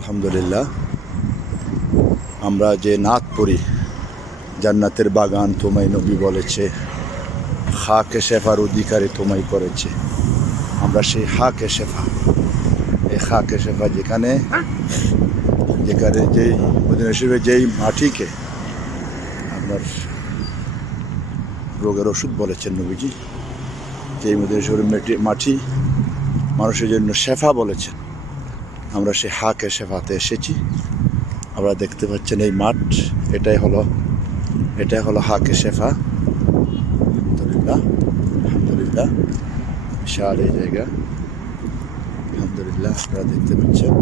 আলহামদুলিল্লাহ, আমরা যে নাত পড়ি, জান্নাতের বাগান তোমায় নবী বলেছে, হাকে শেফার অধিকারী তোমায় করেছে। আমরা সেই হাকে শেফা, এই হাকে শেফা যেখানে যেই মদিনা শরীফের যেই মাটিকে আপনার রোগের ওষুধ বলেছেন নবীজি, যেই মদিনা শরীফের মাটি মানুষের জন্য শেফা বলেছেন, আমরা সেই হাকে শেফাতে এসেছি। আমরা দেখতে পাচ্ছেন এই মাঠ, এটাই হলো হাকে শেফা। আলহামদুলিল্লাহ, আলহামদুলিল্লাহ, বিশাল এই জায়গা। আলহামদুলিল্লাহ, আপনারা দেখতে পাচ্ছেন।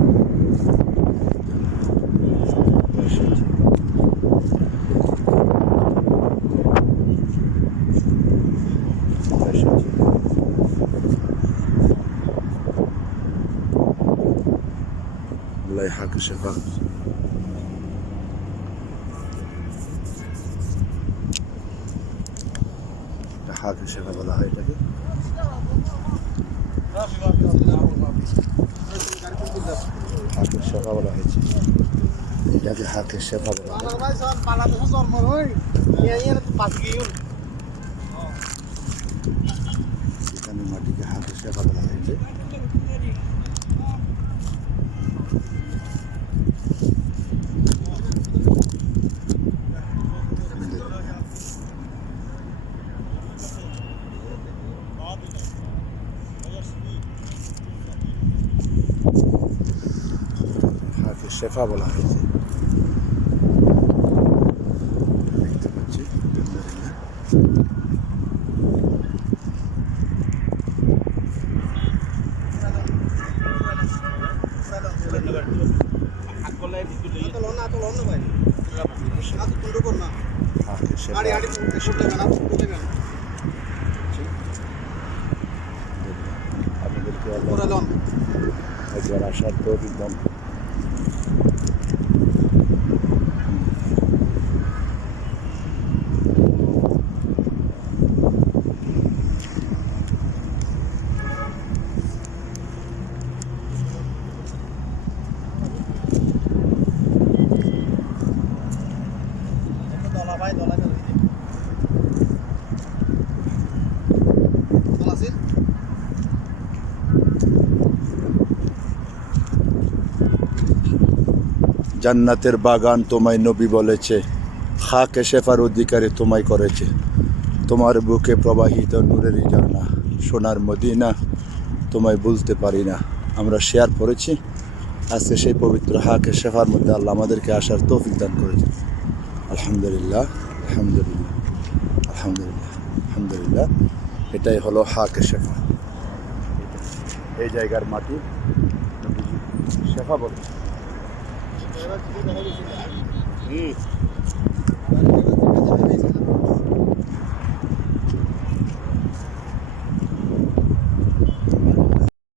আল্লাহ হাকে শেফা। হাকে শেফা বলা হয় এটাকে। হাকে শেফা বলা হয়েছে, এটাকে হাকে শেফা বলা হয়। এখানে মাটিকে হাকে শেফা বলা হয়েছে। হাকে শেফা বলা হয়েছে, দেখতে পাচ্ছি। আপনাদেরকে একবার আসার তৌফিক দান। জান্নাতের বাগান তোমায় নবী বলেছে, হাকে শেফার অধিকারী তোমায় করেছে। তোমার বুকে প্রবাহিত নূরের ঝর্ণা, সোনার মদিনা তোমায় ভুলতে পারি না। আমরা শেয়ার করেছি আজকে সেই পবিত্র হাকে শেফার মধ্যে আল্লাহ আমাদেরকে আসার তৌফিক দান করেছে। আলহামদুলিল্লাহ, আলহামদুলিল্লাহ, আলহামদুলিল্লাহ, আলহামদুলিল্লাহ। এটাই হলো হাকে শেফা। এই জায়গার মাটি শেফা বলেছে।